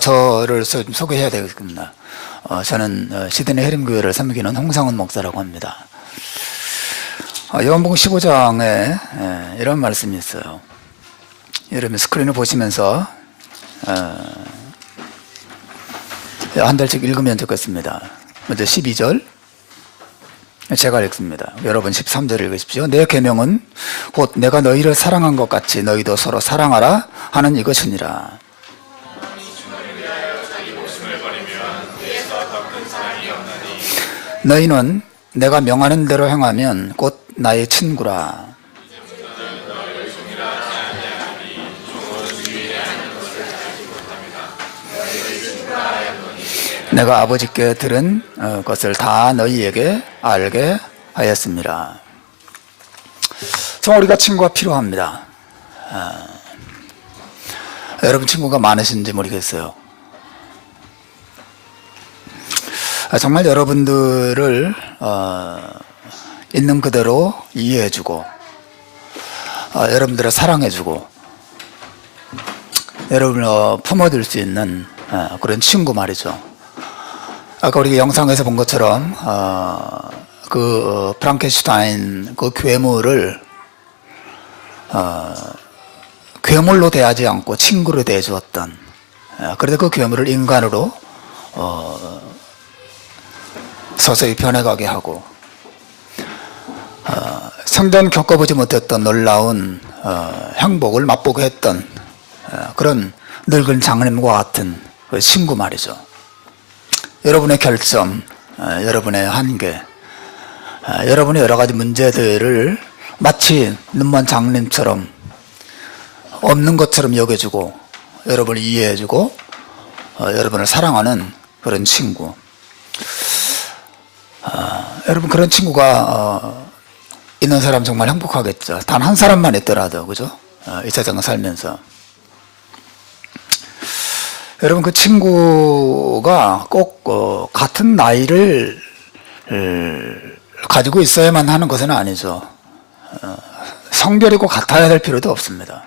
저를 좀 소개해야 되겠습니다. 저는 시드니 해림교회를 섬기는 홍상훈 목사라고 합니다. 요한복음 15장에 이런 말씀이 있어요. 여러분 스크린을 보시면서 한 달씩 읽으면 좋겠습니다. 먼저 12절 제가 읽습니다. 여러분 13절 읽으십시오. 내 계명은 곧 내가 너희를 사랑한 것 같이 너희도 서로 사랑하라 하는 이것이니라. 너희는 내가 명하는 대로 행하면 곧 나의 친구라. 내가 아버지께 들은 것을 다 너희에게 알게 하였습니다. 정말 우리가 친구가 필요합니다. 여러분 친구가 많으신지 모르겠어요. 정말 여러분들을 있는 그대로 이해해주고 여러분들을 사랑해주고 여러분을 품어줄 수 있는 그런 친구 말이죠. 아까 우리 영상에서 본 것처럼 프랑켄슈타인 그 괴물을 괴물로 대하지 않고 친구로 대해주었던, 그래서 그 괴물을 인간으로 서서히 변해가게 하고 생전 겪어보지 못했던 놀라운 행복을 맛보게 했던 그런 늙은 장님과 같은 그 친구 말이죠. 여러분의 결점, 여러분의 한계, 여러분의 여러 가지 문제들을 마치 눈먼 장님처럼 없는 것처럼 여겨주고 여러분을 이해해주고 여러분을 사랑하는 그런 친구. 여러분 그런 친구가 있는 사람 정말 행복하겠죠. 단 한 사람만 있더라도, 그죠? 이 세상을 살면서. 여러분 그 친구가 꼭 같은 나이를 가지고 있어야만 하는 것은 아니죠. 성별이 꼭 같아야 될 필요도 없습니다.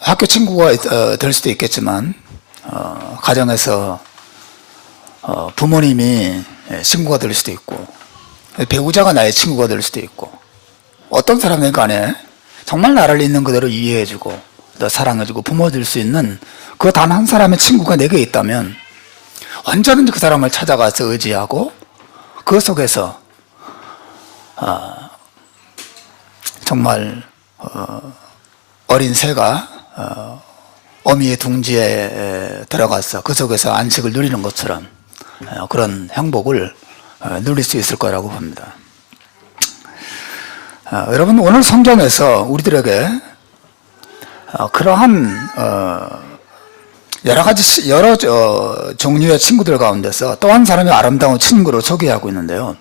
학교 친구가 될 수도 있겠지만 가정에서 부모님이 친구가 될 수도 있고 배우자가 나의 친구가 될 수도 있고 어떤 사람들 간에 정말 나를 있는 그대로 이해해주고 또 사랑해주고 품어줄 수 있는 그 단 한 사람의 친구가 내게 있다면 언제든지 그 사람을 찾아가서 의지하고 그 속에서 정말 어린 새가 어미의 둥지에 들어가서 그 속에서 안식을 누리는 것처럼 그런 행복을 누릴 수 있을 거라고 봅니다. 여러분 오늘 성경에서 우리들에게 그러한 여러 종류의 친구들 가운데서 또 한 사람의 아름다운 친구를 소개하고 있는데요.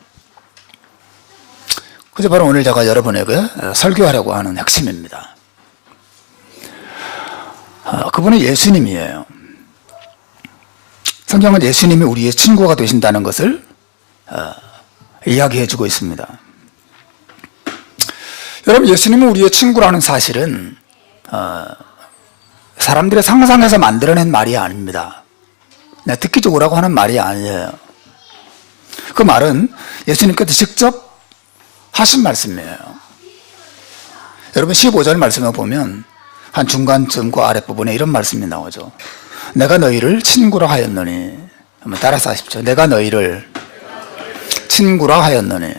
그게 바로 오늘 제가 여러분에게 설교하려고 하는 핵심입니다. 그분은 예수님이에요. 성경은 예수님이 우리의 친구가 되신다는 것을 이야기해주고 있습니다. 여러분 예수님은 우리의 친구라는 사실은 사람들의 상상해서 만들어낸 말이 아닙니다. 듣기 좋으라고 하는 말이 아니에요. 그 말은 예수님께서 직접 하신 말씀이에요. 여러분 15절 말씀을 보면 한 중간쯤 그 아랫부분에 이런 말씀이 나오죠. 내가 너희를 친구라 하였노니. 한번 따라서 하십시오. 내가 너희를 친구라 하였노니.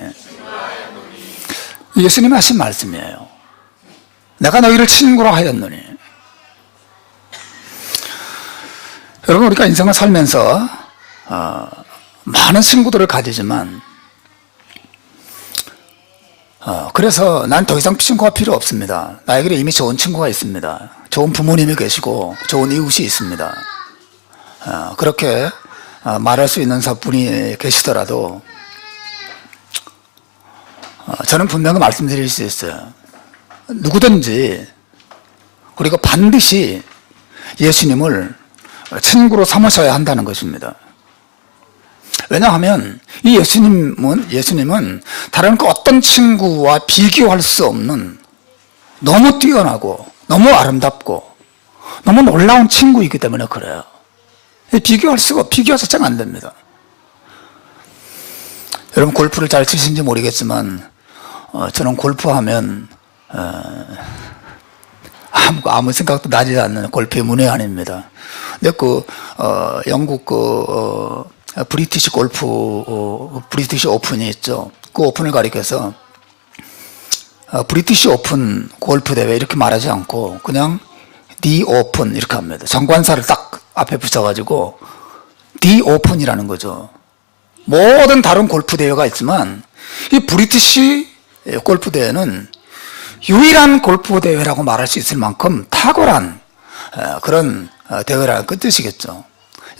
예수님이 하신 말씀이에요. 내가 너희를 친구라 하였노니. 여러분 우리가 인생을 살면서 많은 친구들을 가지지만 그래서 난 더 이상 친구가 필요 없습니다. 나에게 이미 좋은 친구가 있습니다. 좋은 부모님이 계시고 좋은 이웃이 있습니다. 그렇게 말할 수 있는 분이 계시더라도 저는 분명히 말씀드릴 수 있어요. 누구든지 우리가 반드시 예수님을 친구로 삼으셔야 한다는 것입니다. 왜냐하면 이 예수님은 다른 그 어떤 친구와 비교할 수 없는 너무 뛰어나고 너무 아름답고 너무 놀라운 친구이기 때문에 그래요. 비교 자체가 안 됩니다. 여러분 골프를 잘 치신지 모르겠지만 저는 골프하면 아무 생각도 나지 않는 골프의 문외한입니다. 근데 영국 브리티시 브리티시 오픈이 있죠. 그 오픈을 가리켜서 브리티시 오픈 골프 대회 이렇게 말하지 않고 그냥 The Open 이렇게 합니다. 정관사를 딱 앞에 붙여가지고 The Open이라는 거죠. 모든 다른 골프 대회가 있지만 이 브리티시 골프 대회는 유일한 골프 대회라고 말할 수 있을 만큼 탁월한 그런 대회라는 그 뜻이겠죠.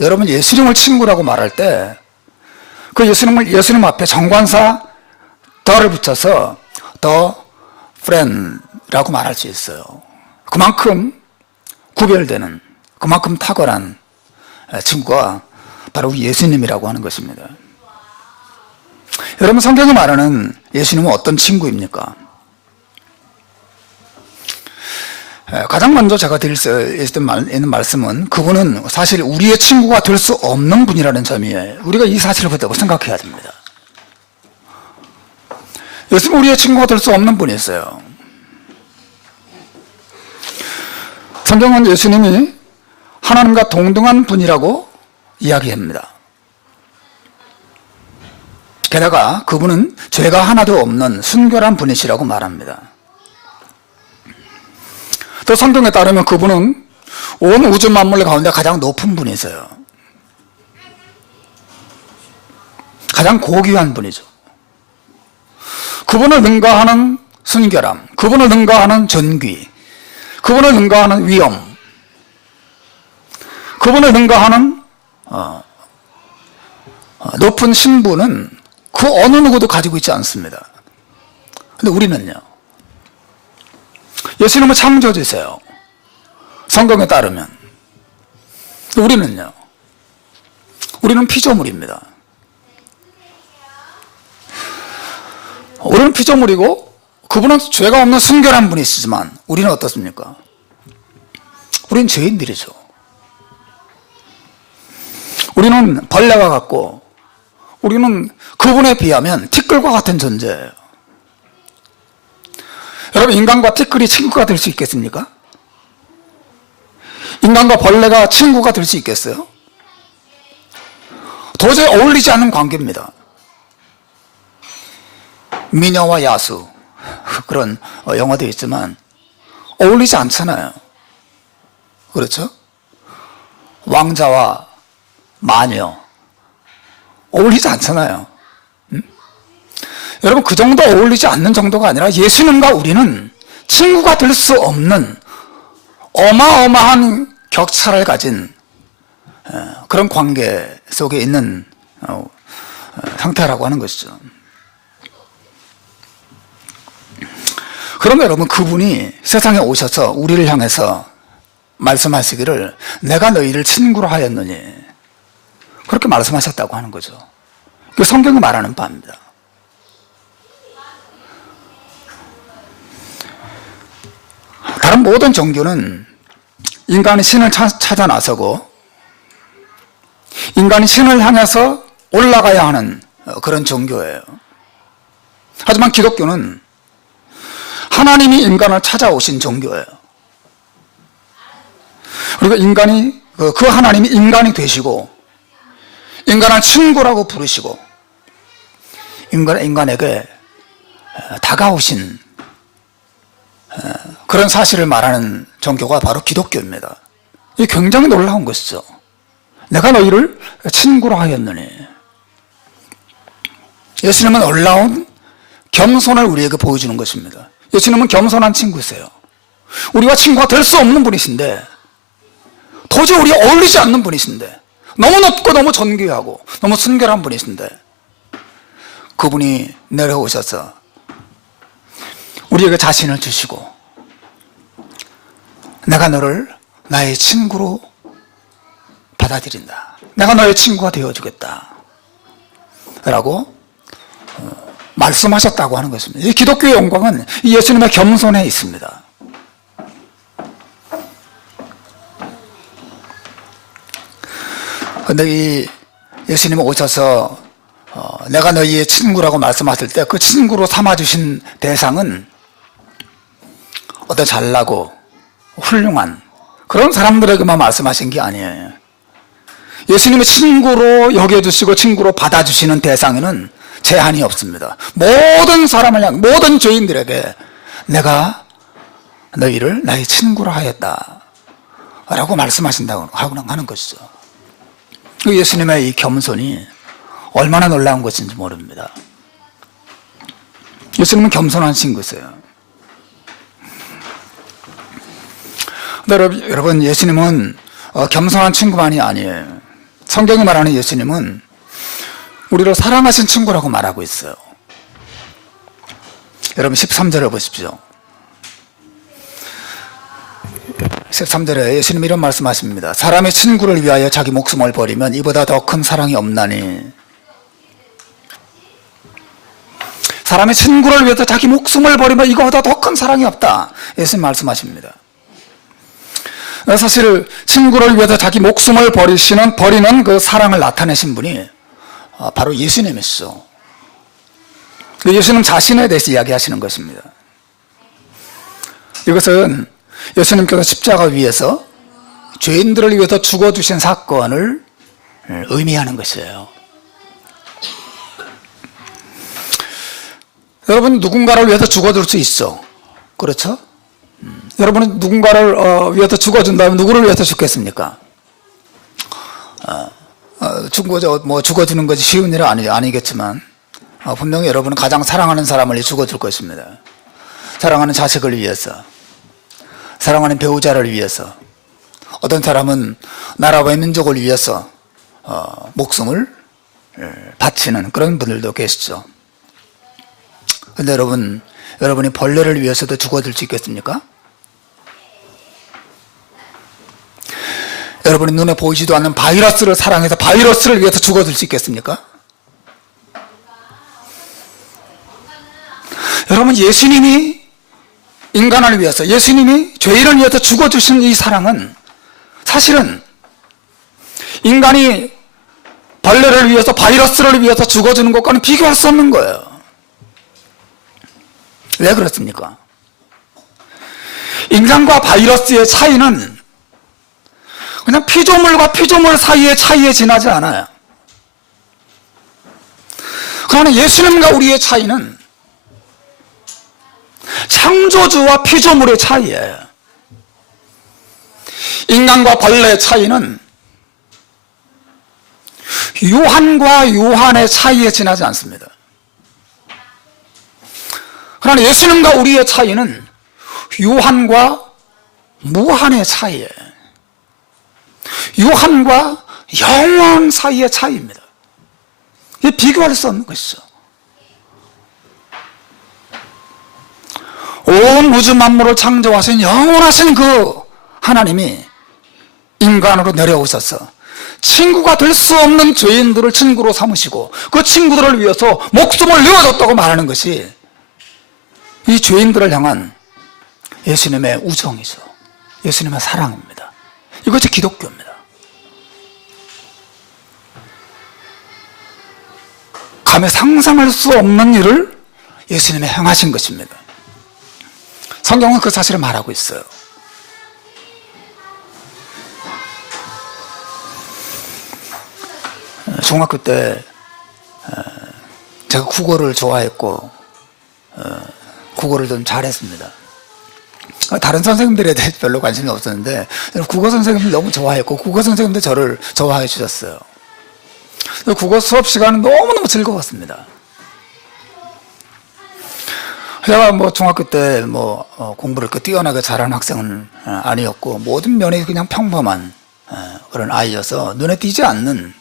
여러분 예수님을 친구라고 말할 때 그 예수님 앞에 정관사 더를 붙여서 the friend라고 말할 수 있어요. 그만큼 구별되는 그만큼 탁월한 친구가 바로 예수님이라고 하는 것입니다. 여러분 성경이 말하는 예수님은 어떤 친구입니까? 가장 먼저 제가 드릴 수 있는 말씀은 그분은 사실 우리의 친구가 될 수 없는 분이라는 점이에요. 우리가 이 사실을 보고 생각해야 됩니다. 예수님은 우리의 친구가 될 수 없는 분이었어요. 성경은 예수님이 하나님과 동등한 분이라고 이야기합니다. 게다가 그분은 죄가 하나도 없는 순결한 분이시라고 말합니다. 또 성경에 따르면 그분은 온 우주 만물 가운데 가장 높은 분이세요. 가장 고귀한 분이죠. 그분을 능가하는 순결함, 그분을 능가하는 존귀, 그분을 능가하는 위엄, 그분을 능가하는 높은 신분은 그 어느 누구도 가지고 있지 않습니다. 근데 우리는요, 예수님은 창조주세요. 성경에 따르면. 우리는요, 우리는 피조물입니다. 우리는 피조물이고 그분은 죄가 없는 순결한 분이시지만 우리는 어떻습니까? 우리는 죄인들이죠. 우리는 벌레와 같고 우리는 그분에 비하면 티끌과 같은 존재예요. 여러분 인간과 티끌이 친구가 될 수 있겠습니까? 인간과 벌레가 친구가 될 수 있겠어요? 도저히 어울리지 않는 관계입니다. 미녀와 야수 그런 영화도 있지만 어울리지 않잖아요. 그렇죠? 왕자와 마녀 어울리지 않잖아요. 여러분 그 정도 어울리지 않는 정도가 아니라 예수님과 우리는 친구가 될 수 없는 어마어마한 격차를 가진 그런 관계 속에 있는 상태라고 하는 것이죠. 그러면 여러분 그분이 세상에 오셔서 우리를 향해서 말씀하시기를 내가 너희를 친구로 하였느니 그렇게 말씀하셨다고 하는 거죠. 그 성경이 말하는 바입니다. 다른 모든 종교는 인간이 신을 찾아 나서고 인간이 신을 향해서 올라가야 하는 그런 종교예요. 하지만 기독교는 하나님이 인간을 찾아오신 종교예요. 그리고 인간이 그 하나님이 인간이 되시고 인간을 친구라고 부르시고 인간에게 다가오신 그런 사실을 말하는 종교가 바로 기독교입니다. 이게 굉장히 놀라운 것이죠. 내가 너희를 친구로 하였느니. 예수님은 놀라운 겸손을 우리에게 보여주는 것입니다. 예수님은 겸손한 친구세요. 우리와 친구가 될 수 없는 분이신데 도저히 우리가 어울리지 않는 분이신데 너무 높고 너무 존귀하고 너무 순결한 분이신데 그분이 내려오셔서 우리에게 자신을 주시고 내가 너를 나의 친구로 받아들인다. 내가 너의 친구가 되어주겠다. 라고 말씀하셨다고 하는 것입니다. 이 기독교의 영광은 이 예수님의 겸손에 있습니다. 근데 이 예수님이 오셔서 내가 너희의 친구라고 말씀하실 때 그 친구로 삼아주신 대상은 어떤 잘나고 훌륭한 그런 사람들에게만 말씀하신 게 아니에요. 예수님의 친구로 여겨주시고 친구로 받아주시는 대상에는 제한이 없습니다. 모든 사람을 향해 모든 죄인들에게 내가 너희를 나의 친구로 하였다 라고 말씀하신다고 하는 것이죠. 예수님의 이 겸손이 얼마나 놀라운 것인지 모릅니다. 예수님은 겸손한 친구세요. 근데 여러분, 예수님은 겸손한 친구만이 아니에요. 성경이 말하는 예수님은 우리를 사랑하신 친구라고 말하고 있어요. 여러분 13절을 보십시오. 13절에 예수님 이런 말씀하십니다. 사람의 친구를 위하여 자기 목숨을 버리면 이보다 더 큰 사랑이 없나니. 사람의 친구를 위해서 자기 목숨을 버리면 이거보다 더 큰 사랑이 없다. 예수님 말씀하십니다. 사실 친구를 위해서 자기 목숨을 버리는 그 사랑을 나타내신 분이 바로 예수님이시죠. 예수님 자신에 대해서 이야기하시는 것입니다. 이것은 예수님께서 십자가 위에서 죄인들을 위해서 죽어주신 사건을 의미하는 것이에요. 여러분, 누군가를 위해서 죽어줄 수 있어. 그렇죠? 여러분은 누군가를 위해서 죽어준다면 누구를 위해서 죽겠습니까? 죽어주는 것이 쉬운 일은 아니겠지만 분명히 여러분은 가장 사랑하는 사람을 죽어줄 것입니다. 사랑하는 자식을 위해서, 사랑하는 배우자를 위해서, 어떤 사람은 나라와 민족을 위해서 목숨을 바치는 그런 분들도 계시죠. 그런데 여러분이 벌레를 위해서도 죽어줄 수 있겠습니까? 여러분이 눈에 보이지도 않는 바이러스를 사랑해서 바이러스를 위해서 죽어줄 수 있겠습니까? 여러분, 예수님이 인간을 위해서, 예수님이 죄인을 위해서 죽어주신 이 사랑은 사실은 인간이 벌레를 위해서, 바이러스를 위해서 죽어주는 것과는 비교할 수 없는 거예요. 왜 그렇습니까? 인간과 바이러스의 차이는 그냥 피조물과 피조물 사이의 차이에 지나지 않아요. 그러나 예수님과 우리의 차이는 창조주와 피조물의 차이예요. 인간과 벌레의 차이는 유한과 유한의 차이에 지나지 않습니다. 그러나 예수님과 우리의 차이는 유한과 무한의 차이예요. 유한과 영원 사이의 차이입니다. 이게 비교할 수 없는 것이죠. 온 우주 만물을 창조하신 영원하신 그 하나님이 인간으로 내려오셔서 친구가 될 수 없는 죄인들을 친구로 삼으시고 그 친구들을 위해서 목숨을 내어줬다고 말하는 것이 이 죄인들을 향한 예수님의 우정이죠. 예수님의 사랑입니다. 이것이 기독교입니다. 감히 상상할 수 없는 일을 예수님이 행하신 것입니다. 성경은 그 사실을 말하고 있어요. 중학교 때 제가 국어를 좋아했고 국어를 좀 잘했습니다. 다른 선생님들에 대해 별로 관심이 없었는데 국어 선생님을 너무 좋아했고 국어 선생님도 저를 좋아해 주셨어요. 국어 수업 시간은 너무너무 즐거웠습니다. 제가 중학교 때 공부를 뛰어나게 잘하는 학생은 아니었고 모든 면이 그냥 평범한 그런 아이여서 눈에 띄지 않는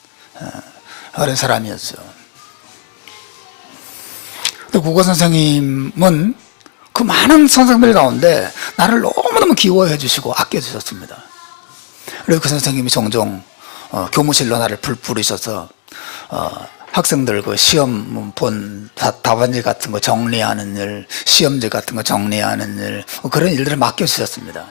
그런 사람이었어요. 국어 선생님은 그 많은 선생님들 가운데 나를 너무너무 귀여워해 주시고 아껴 주셨습니다. 그리고 그 선생님이 종종 교무실로 나를 부르셔서 학생들 그 시험 본 답안지 같은 거 정리하는 일, 시험지 같은 거 정리하는 일, 그런 일들을 맡겨 주셨습니다.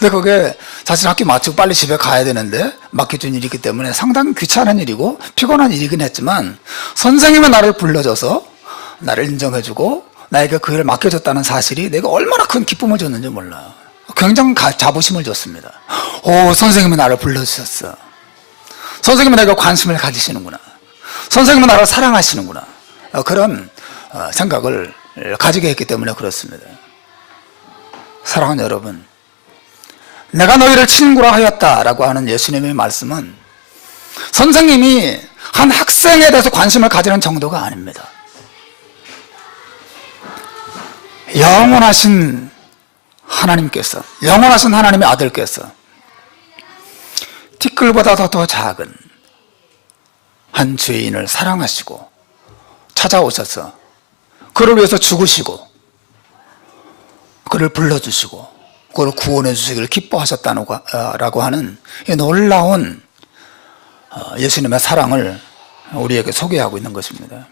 근데 그게 사실 학교 마치고 빨리 집에 가야 되는데 맡겨준 일이기 때문에 상당히 귀찮은 일이고 피곤한 일이긴 했지만 선생님이 나를 불러줘서 나를 인정해주고 나에게 그 일을 맡겨줬다는 사실이 내가 얼마나 큰 기쁨을 줬는지 몰라. 굉장히 자부심을 줬습니다. 오, 선생님이 나를 불러주셨어. 선생님은 내가 관심을 가지시는구나. 선생님은 나를 사랑하시는구나. 그런 생각을 가지게 했기 때문에 그렇습니다. 사랑하는 여러분, 내가 너희를 친구라 하였다라고 하는 예수님의 말씀은 선생님이 한 학생에 대해서 관심을 가지는 정도가 아닙니다. 영원하신 하나님께서, 영원하신 하나님의 아들께서 티끌보다 더 작은 한 죄인을 사랑하시고 찾아오셔서 그를 위해서 죽으시고 그를 불러주시고 그를 구원해 주시기를 기뻐하셨다고 하는 이 놀라운 예수님의 사랑을 우리에게 소개하고 있는 것입니다.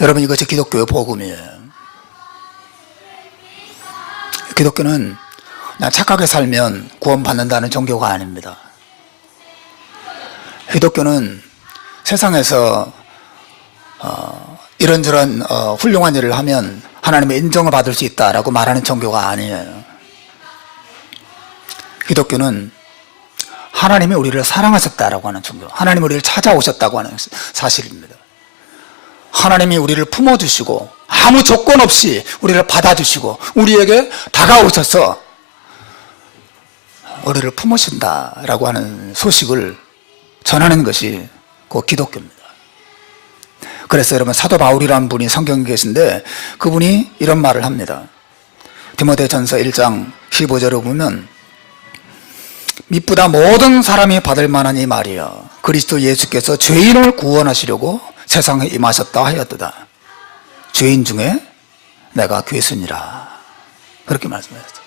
여러분, 이것이 기독교의 복음이에요. 기독교는 그냥 착하게 살면 구원받는다는 종교가 아닙니다. 기독교는 세상에서 이런저런 훌륭한 일을 하면 하나님의 인정을 받을 수 있다라고 말하는 종교가 아니에요. 기독교는 하나님이 우리를 사랑하셨다라고 하는 종교, 하나님이 우리를 찾아오셨다고 하는 사실입니다. 하나님이 우리를 품어주시고 아무 조건 없이 우리를 받아주시고 우리에게 다가오셔서 우리를 품으신다라고 하는 소식을 전하는 것이 그 기독교입니다. 그래서 여러분, 사도 바울이라는 분이 성경에 계신데 그분이 이런 말을 합니다. 디모데전서 1장 15절을 보면 밑보다 모든 사람이 받을 만한 이 말이여 그리스도 예수께서 죄인을 구원하시려고 세상에 임하셨다 하였도다. 죄인 중에 내가 괴순이라. 그렇게 말씀하셨죠.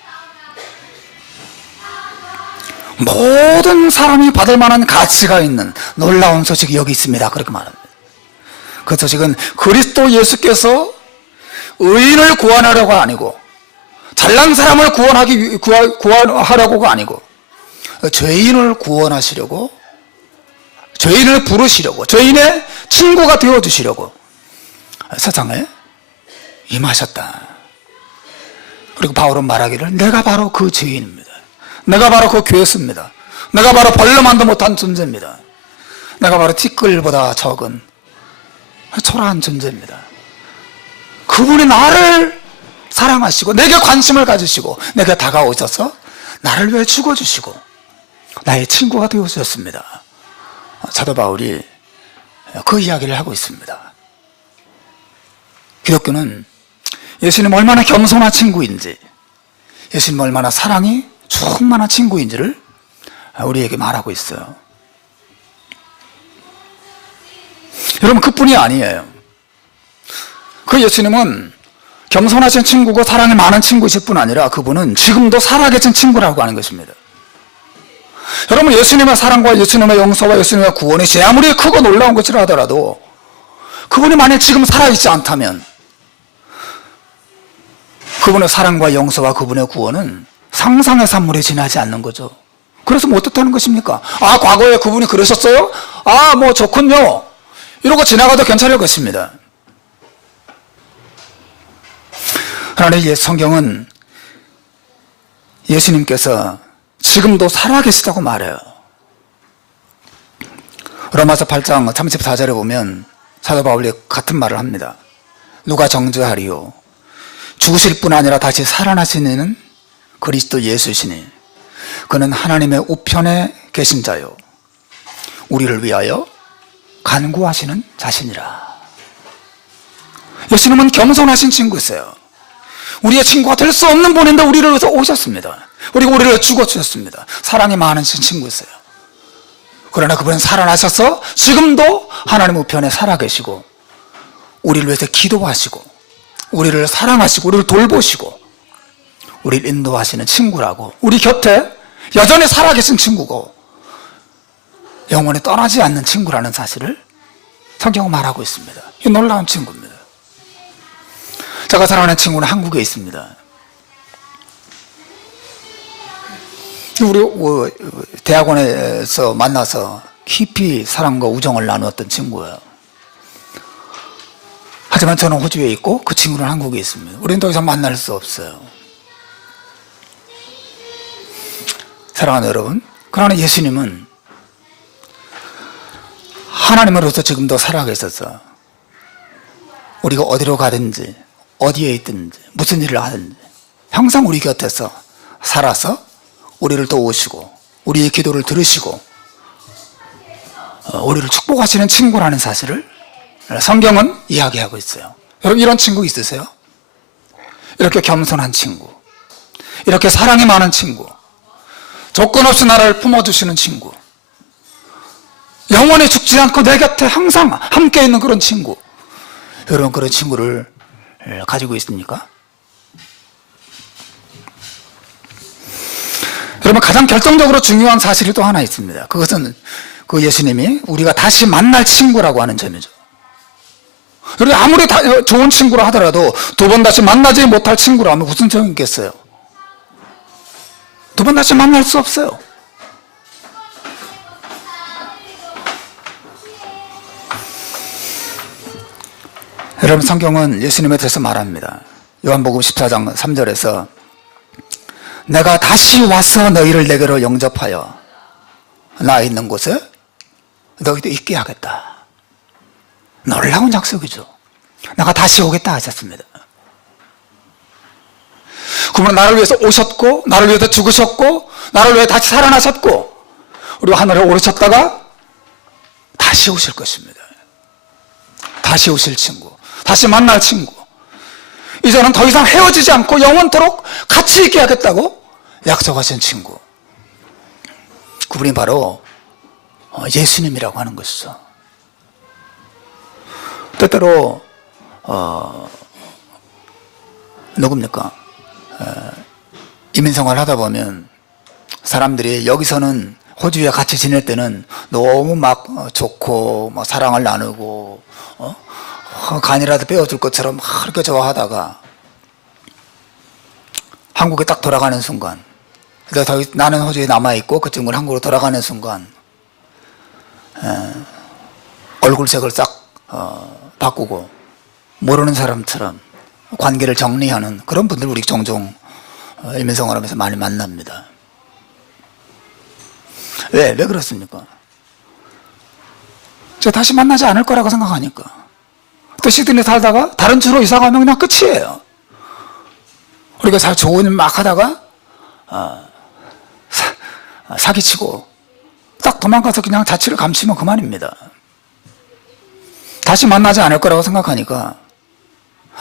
모든 사람이 받을 만한 가치가 있는 놀라운 소식이 여기 있습니다. 그렇게 말합니다. 그 소식은 그리스도 예수께서 의인을 구원하려고가 아니고 잘난 사람을 구원하려고가 아니고 죄인을 구원하시려고, 죄인을 부르시려고, 죄인의 친구가 되어주시려고 세상에 임하셨다. 그리고 바울은 말하기를 내가 바로 그 죄인입니다. 내가 바로 그 괴수입니다. 내가 바로 벌레만도 못한 존재입니다. 내가 바로 티끌보다 적은 초라한 존재입니다. 그분이 나를 사랑하시고 내게 관심을 가지시고 내게 다가오셔서 나를 위해 죽어주시고 나의 친구가 되어주셨습니다. 사도 바울이 그 이야기를 하고 있습니다. 기독교는 예수님 얼마나 겸손한 친구인지, 예수님 얼마나 사랑이 충만한 친구인지를 우리에게 말하고 있어요. 여러분, 그뿐이 아니에요. 그 예수님은 겸손하신 친구고 사랑이 많은 친구이실 뿐 아니라 그분은 지금도 살아계신 친구라고 하는 것입니다. 여러분, 예수님의 사랑과 예수님의 용서와 예수님의 구원이 아무리 크고 놀라운 것이라 하더라도 그분이 만약 지금 살아있지 않다면 그분의 사랑과 용서와 그분의 구원은 상상의 산물에 지나지 않는 거죠. 그래서 뭐 어떻다는 것입니까? 아, 과거에 그분이 그러셨어요? 아, 뭐 좋군요. 이러고 지나가도 괜찮을 것입니다. 하나님의 성경은 예수님께서 지금도 살아계시다고 말해요. 로마서 8장 34절에 보면 사도 바울이 같은 말을 합니다. 누가 정죄하리요? 죽으실 뿐 아니라 다시 살아나신 이는 그리스도 예수시니 그는 하나님의 우편에 계신 자요 우리를 위하여 간구하시는 자신이라. 예수님은 겸손하신 친구였어요. 우리의 친구가 될 수 없는 분인데 우리를 위해서 오셨습니다. 그리고 우리를 죽어주셨습니다. 사랑이 많으신 친구였어요. 그러나 그분은 살아나셔서 지금도 하나님 우편에 살아계시고 우리를 위해서 기도하시고 우리를 사랑하시고 우리를 돌보시고 우리를 인도하시는 친구라고, 우리 곁에 여전히 살아계신 친구고 영원히 떠나지 않는 친구라는 사실을 성경은 말하고 있습니다. 이 놀라운 친구입니다. 제가 사랑하는 친구는 한국에 있습니다. 우리 대학원에서 만나서 깊이 사랑과 우정을 나누었던 친구예요. 하지만 저는 호주에 있고 그 친구는 한국에 있습니다. 우리는 더 이상 만날 수 없어요. 사랑하는 여러분, 그러나 예수님은 하나님으로서 지금도 살아계셔서 우리가 어디로 가든지 어디에 있든지 무슨 일을 하든지 항상 우리 곁에서 살아서 우리를 도우시고 우리의 기도를 들으시고 우리를 축복하시는 친구라는 사실을 성경은 이야기하고 있어요. 여러분, 이런 친구 있으세요? 이렇게 겸손한 친구, 이렇게 사랑이 많은 친구, 조건 없이 나를 품어주시는 친구, 영원히 죽지 않고 내 곁에 항상 함께 있는 그런 친구, 여러분, 그런 친구를 가지고 있습니까? 여러분, 가장 결정적으로 중요한 사실이 또 하나 있습니다. 그것은 그 예수님이 우리가 다시 만날 친구라고 하는 점이죠. 여러분, 아무리 좋은 친구라 하더라도 두 번 다시 만나지 못할 친구라면 무슨 소용이 있겠어요? 두 번 다시 만날 수 없어요. 여러분, 성경은 예수님에 대해서 말합니다. 요한복음 14장 3절에서 내가 다시 와서 너희를 내게로 영접하여 나 있는 곳에 너희도 있게 하겠다. 놀라운 약속이죠. 내가 다시 오겠다 하셨습니다. 그분은 나를 위해서 오셨고 나를 위해서 죽으셨고 나를 위해 다시 살아나셨고 우리가 하늘에 오르셨다가 다시 오실 것입니다. 다시 오실 친구, 다시 만날 친구, 이제는 더 이상 헤어지지 않고 영원토록 같이 있게 하겠다고 약속하신 친구, 그분이 바로 예수님이라고 하는 것이죠. 때때로 누굽니까? 이민생활 하다 보면 사람들이 여기서는 호주에 같이 지낼 때는 너무 막 좋고 막 사랑을 나누고 간이라도 빼어줄 것처럼 그렇게 좋아하다가 한국에 딱 돌아가는 순간, 나는 호주에 남아있고 그 친구는 한국으로 돌아가는 순간 얼굴색을 싹 바꾸고 모르는 사람처럼 관계를 정리하는 그런 분들 우리 종종 이민생활하면서 많이 만납니다. 왜 그렇습니까? 제가 다시 만나지 않을 거라고 생각하니까. 또 시드니 살다가 다른 주로 이사 가면 그냥 끝이에요. 우리가 잘 좋은 일 막 하다가 사기치고 딱 도망가서 그냥 자취를 감추면 그만입니다. 다시 만나지 않을 거라고 생각하니까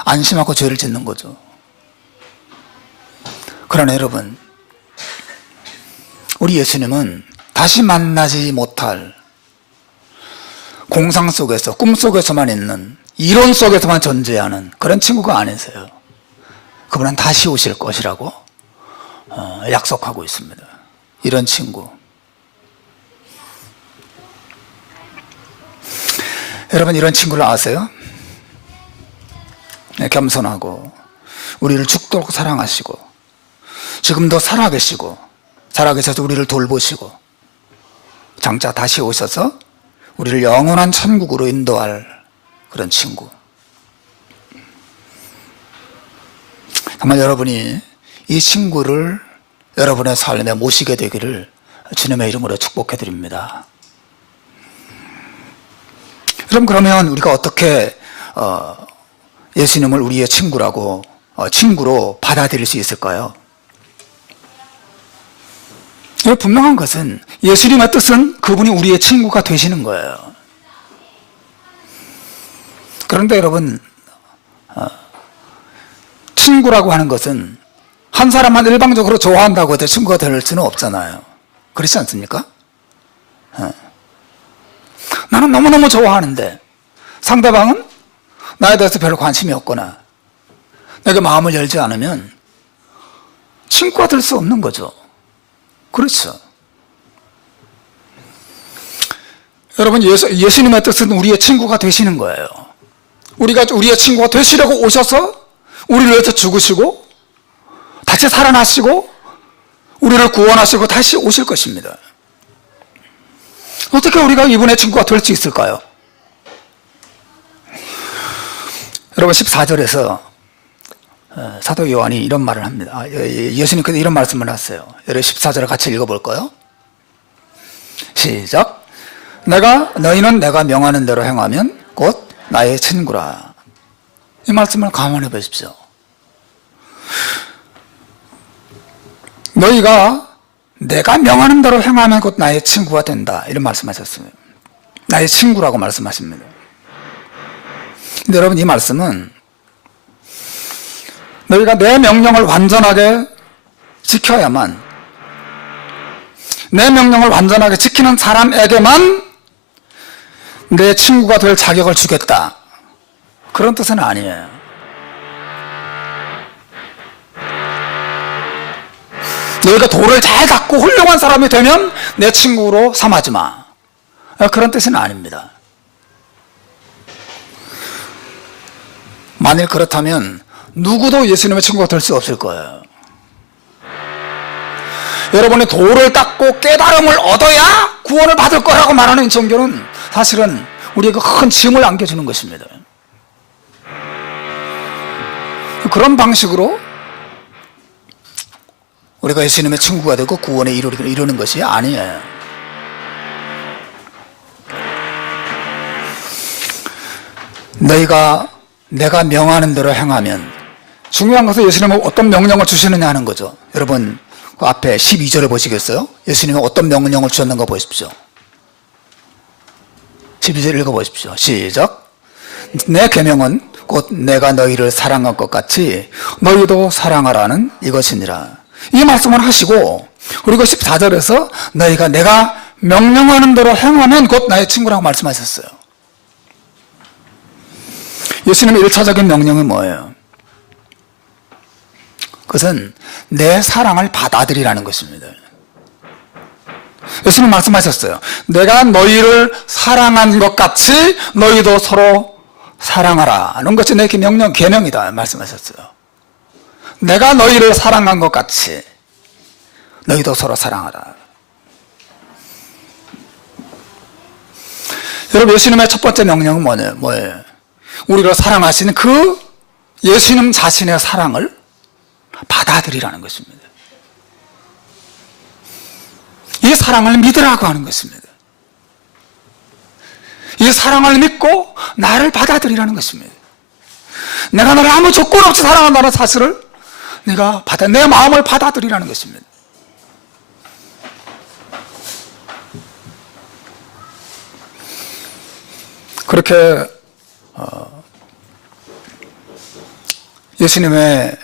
안심하고 죄를 짓는 거죠. 그러나 여러분, 우리 예수님은 다시 만나지 못할 공상 속에서, 꿈 속에서만 있는, 이론 속에서만 존재하는 그런 친구가 아니세요. 그분은 다시 오실 것이라고 약속하고 있습니다. 이런 친구. 여러분, 이런 친구를 아세요? 겸손하고 우리를 죽도록 사랑하시고 지금도 살아계셔서 우리를 돌보시고 장차 다시 오셔서 우리를 영원한 천국으로 인도할 그런 친구. 정말 여러분이 이 친구를 여러분의 삶에 모시게 되기를 주님의 이름으로 축복해 드립니다. 그러면 우리가 어떻게 예수님을 우리의 친구로 받아들일 수 있을까요? 분명한 것은 예수님의 뜻은 그분이 우리의 친구가 되시는 거예요. 그런데 여러분, 친구라고 하는 것은 한 사람만 일방적으로 좋아한다고 해서 친구가 될 수는 없잖아요. 그렇지 않습니까? 나는 너무너무 좋아하는데 상대방은 나에 대해서 별 관심이 없거나 내가 마음을 열지 않으면 친구가 될 수 없는 거죠. 그렇죠. 여러분, 예수님의 뜻은 우리의 친구가 되시는 거예요. 우리가 우리의 친구가 되시려고 오셔서 우리를 위해서 죽으시고 다시 살아나시고 우리를 구원하시고 다시 오실 것입니다. 어떻게 우리가 이분의 친구가 될 수 있을까요? 여러분 14절에서 사도 요한이 이런 말을 합니다. 예수님께서 이런 말씀을 하셨어요. 여러분 14절을 같이 읽어볼까요? 시작. 너희는 내가 명하는 대로 행하면 곧 나의 친구라. 이 말씀을 감안해 보십시오. 너희가 내가 명하는 대로 행하면 곧 나의 친구가 된다. 이런 말씀하셨어요. 나의 친구라고 말씀하십니다. 근데 여러분 이 말씀은 너희가 내 명령을 완전하게 지켜야만, 내 명령을 완전하게 지키는 사람에게만 내 친구가 될 자격을 주겠다, 그런 뜻은 아니에요. 너희가 도를 잘 닦고 훌륭한 사람이 되면 내 친구로 삼하지 마, 그런 뜻은 아닙니다. 만일 그렇다면 누구도 예수님의 친구가 될 수 없을 거예요. 여러분이 도를 닦고 깨달음을 얻어야 구원을 받을 거라고 말하는 종교는 사실은 우리에게 큰 짐을 안겨주는 것입니다. 그런 방식으로 우리가 예수님의 친구가 되고 구원에 이루는 것이 아니에요. 내가 명하는 대로 행하면, 중요한 것은 예수님은 어떤 명령을 주시느냐 하는 거죠. 여러분 그 앞에 12절을 보시겠어요? 예수님은 어떤 명령을 주셨는가 보십시오. 12절 읽어보십시오. 시작. 내 계명은 곧 내가 너희를 사랑한 것 같이 너희도 사랑하라는 이것이니라. 이 말씀을 하시고, 그리고 14절에서 내가 명령하는 대로 행하면 곧 나의 친구라고 말씀하셨어요. 예수님의 1차적인 명령은 뭐예요? 그것은 내 사랑을 받아들이라는 것입니다. 예수님 말씀하셨어요. 내가 너희를 사랑한 것 같이 너희도 서로 사랑하라는 것이 내 계명이다 말씀하셨어요. 내가 너희를 사랑한 것 같이 너희도 서로 사랑하라. 여러분 예수님의 첫 번째 명령은 뭐예요? 우리를 사랑하시는 그 예수님 자신의 사랑을 받아들이라는 것입니다. 이 사랑을 믿으라고 하는 것입니다. 이 사랑을 믿고 나를 받아들이라는 것입니다. 내가 너를 아무 조건 없이 사랑한다는 사실을 내 마음을 받아들이라는 것입니다. 그렇게 예수님의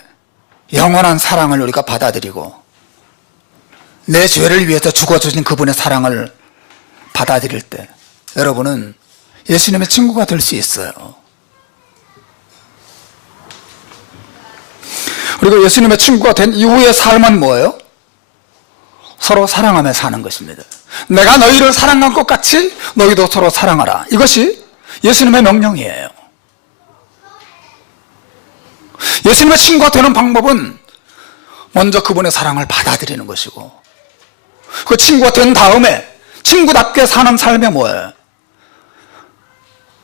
영원한 사랑을 우리가 받아들이고 내 죄를 위해서 죽어주신 그분의 사랑을 받아들일 때 여러분은 예수님의 친구가 될 수 있어요. 그리고 예수님의 친구가 된 이후의 삶은 뭐예요? 서로 사랑하며 사는 것입니다. 내가 너희를 사랑한 것 같이 너희도 서로 사랑하라. 이것이 예수님의 명령이에요. 예수님의 친구가 되는 방법은 먼저 그분의 사랑을 받아들이는 것이고, 그 친구가 된 다음에 친구답게 사는 삶이 뭐예요?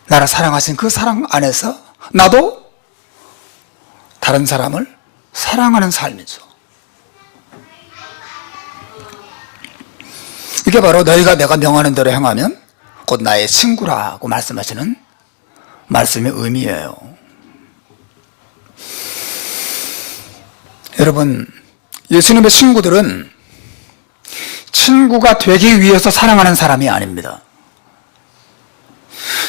나를 사랑하신 그 사랑 안에서 나도 다른 사람을 사랑하는 삶이죠. 이게 바로 너희가 내가 명하는 대로 행하면 곧 나의 친구라고 말씀하시는 말씀의 의미예요. 여러분, 예수님의 친구들은 친구가 되기 위해서 사랑하는 사람이 아닙니다.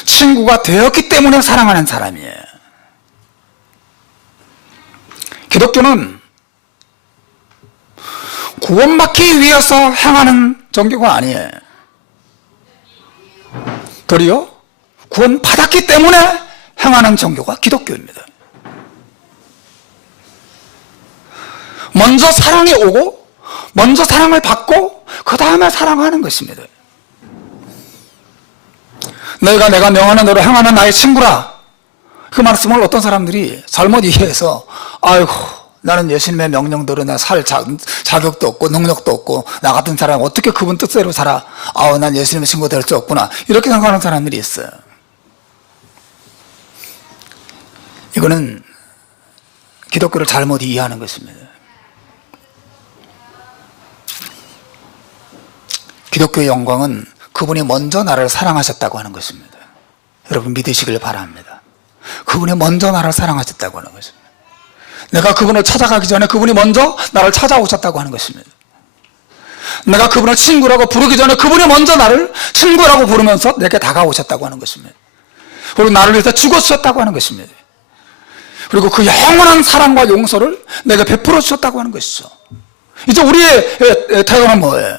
친구가 되었기 때문에 사랑하는 사람이에요. 기독교는 구원받기 위해서 행하는 종교가 아니에요. 도리어 구원받았기 때문에 행하는 종교가 기독교입니다. 먼저 사랑이 오고 먼저 사랑을 받고 그 다음에 사랑하는 것입니다. 너희가 내가 명하는 대로 행하는 나의 친구라. 그 말씀을 어떤 사람들이 잘못 이해해서 아이고 나는 예수님의 명령대로 나 살 자격도 없고 능력도 없고 나 같은 사람 어떻게 그분 뜻대로 살아? 난 예수님의 친구가 될 수 없구나. 이렇게 생각하는 사람들이 있어요. 이거는 기독교를 잘못 이해하는 것입니다. 기독교의 영광은 그분이 먼저 나를 사랑하셨다고 하는 것입니다. 여러분 믿으시길 바랍니다. 그분이 먼저 나를 사랑하셨다고 하는 것입니다. 내가 그분을 찾아가기 전에 그분이 먼저 나를 찾아오셨다고 하는 것입니다. 내가 그분을 친구라고 부르기 전에 그분이 먼저 나를 친구라고 부르면서 내게 다가오셨다고 하는 것입니다. 그리고 나를 위해서 죽으셨다고 하는 것입니다. 그리고 그 영원한 사랑과 용서를 내게 베풀어 주셨다고 하는 것이죠. 이제 우리의 태도는 뭐예요?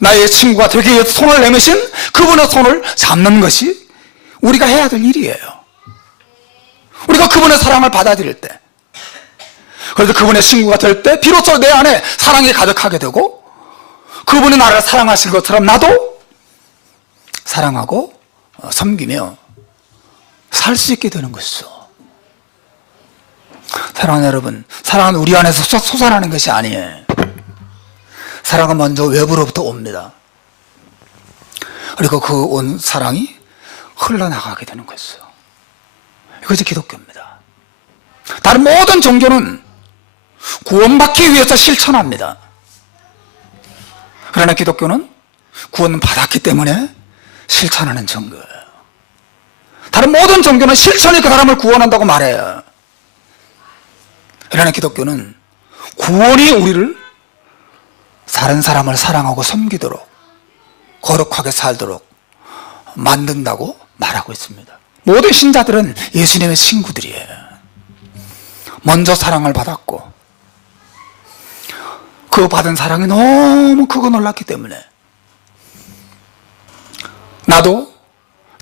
나의 친구가 되기 위해서 손을 내미신 그분의 손을 잡는 것이 우리가 해야 될 일이에요. 우리가 그분의 사랑을 받아들일 때, 그래서 그분의 친구가 될 때 비로소 내 안에 사랑이 가득하게 되고 그분이 나를 사랑하신 것처럼 나도 사랑하고 섬기며 살 수 있게 되는 것이죠. 사랑하는 여러분, 사랑은 우리 안에서 솟아나는 것이 아니에요. 사랑은 먼저 외부로부터 옵니다. 그리고 그 온 사랑이 흘러나가게 되는 것이죠. 이것이 기독교입니다. 다른 모든 종교는 구원받기 위해서 실천합니다. 그러나 기독교는 구원은 받았기 때문에 실천하는 종교예요. 다른 모든 종교는 실천이 그 사람을 구원한다고 말해요. 그러나 기독교는 구원이 우리를 다른 사람을 사랑하고 섬기도록 거룩하게 살도록 만든다고 말하고 있습니다. 모든 신자들은 예수님의 친구들이에요. 먼저 사랑을 받았고 그 받은 사랑이 너무 크고 놀랐기 때문에 나도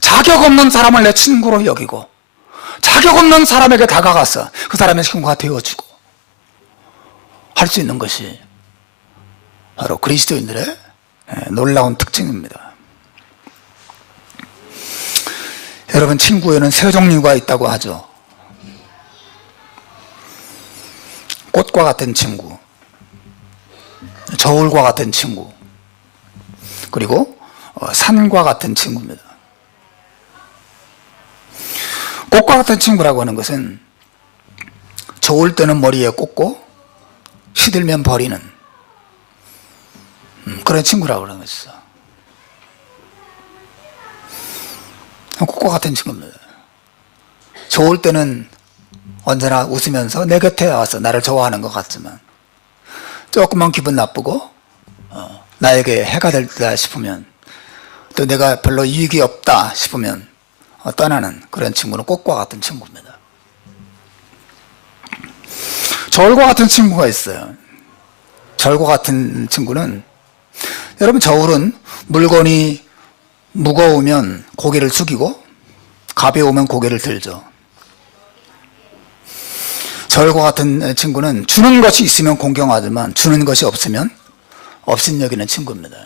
자격 없는 사람을 내 친구로 여기고 자격 없는 사람에게 다가가서 그 사람의 친구가 되어주고 할 수 있는 것이 바로 그리스도인들의 놀라운 특징입니다. 여러분, 친구에는 세 종류가 있다고 하죠. 꽃과 같은 친구, 저울과 같은 친구, 그리고 산과 같은 친구입니다. 꽃과 같은 친구라고 하는 것은 좋을 때는 머리에 꽂고 시들면 버리는 그런 친구라고 그러는 것이죠. 꽃과 같은 친구입니다. 좋을 때는 언제나 웃으면서 내 곁에 와서 나를 좋아하는 것 같지만 조금만 기분 나쁘고 나에게 해가 될다 싶으면 또 내가 별로 이익이 없다 싶으면 떠나는 그런 친구는 꽃과 같은 친구입니다. 저울과 같은 친구가 있어요. 저울과 같은 친구는 여러분, 저울은 물건이 무거우면 고개를 숙이고 가벼우면 고개를 들죠. 저울과 같은 친구는 주는 것이 있으면 공경하지만 주는 것이 없으면 업신여기는 친구입니다.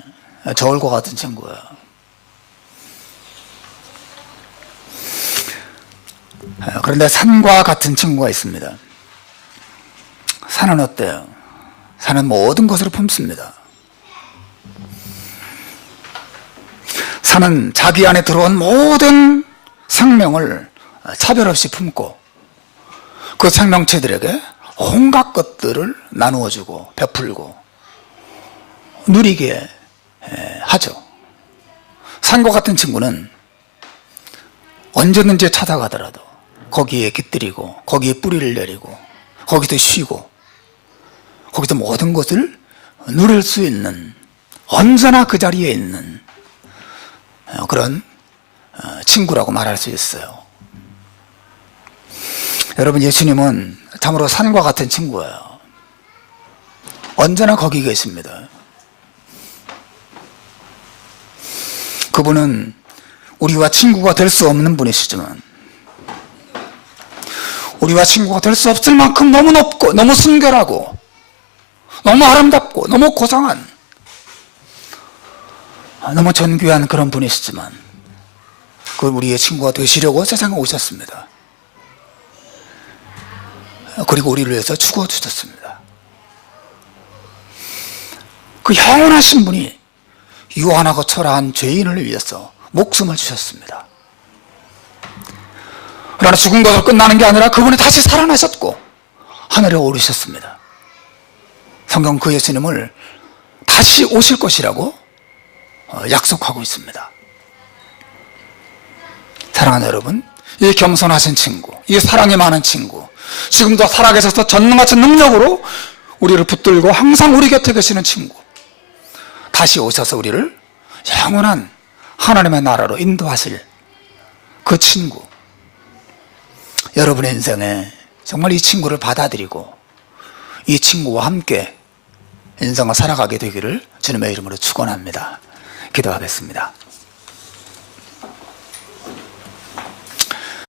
저울과 같은 친구예요. 그런데 산과 같은 친구가 있습니다. 산은 어때요? 산은 모든 것으로 품습니다. 산은 자기 안에 들어온 모든 생명을 차별 없이 품고 그 생명체들에게 온갖 것들을 나누어주고 베풀고 누리게 하죠. 산과 같은 친구는 언제든지 찾아가더라도 거기에 깃들이고 거기에 뿌리를 내리고 거기서 쉬고 거기서 모든 것을 누릴 수 있는, 언제나 그 자리에 있는 그런 친구라고 말할 수 있어요. 여러분, 예수님은 참으로 산과 같은 친구예요. 언제나 거기 계십니다. 그분은 우리와 친구가 될 수 없는 분이시지만 우리와 친구가 될 수 없을 만큼 너무 높고 너무 순결하고 너무 아름답고 너무 고상한, 너무 존귀한 그런 분이시지만 그 우리의 친구가 되시려고 세상에 오셨습니다. 그리고 우리를 위해서 죽어주셨습니다. 그 영원하신 분이 유한하고 초라한 죄인을 위해서 목숨을 주셨습니다. 그러나 죽은 것으로 끝나는 게 아니라 그분이 다시 살아나셨고 하늘에 오르셨습니다. 성경 그 예수님을 다시 오실 것이라고 약속하고 있습니다. 사랑하는 여러분, 이 겸손하신 친구, 이 사랑이 많은 친구, 지금도 살아계셔서 전능하신 능력으로 우리를 붙들고 항상 우리 곁에 계시는 친구, 다시 오셔서 우리를 영원한 하나님의 나라로 인도하실 그 친구, 여러분의 인생에 정말 이 친구를 받아들이고 이 친구와 함께 인생을 살아가게 되기를 주님의 이름으로 축원합니다. 기도하겠습니다.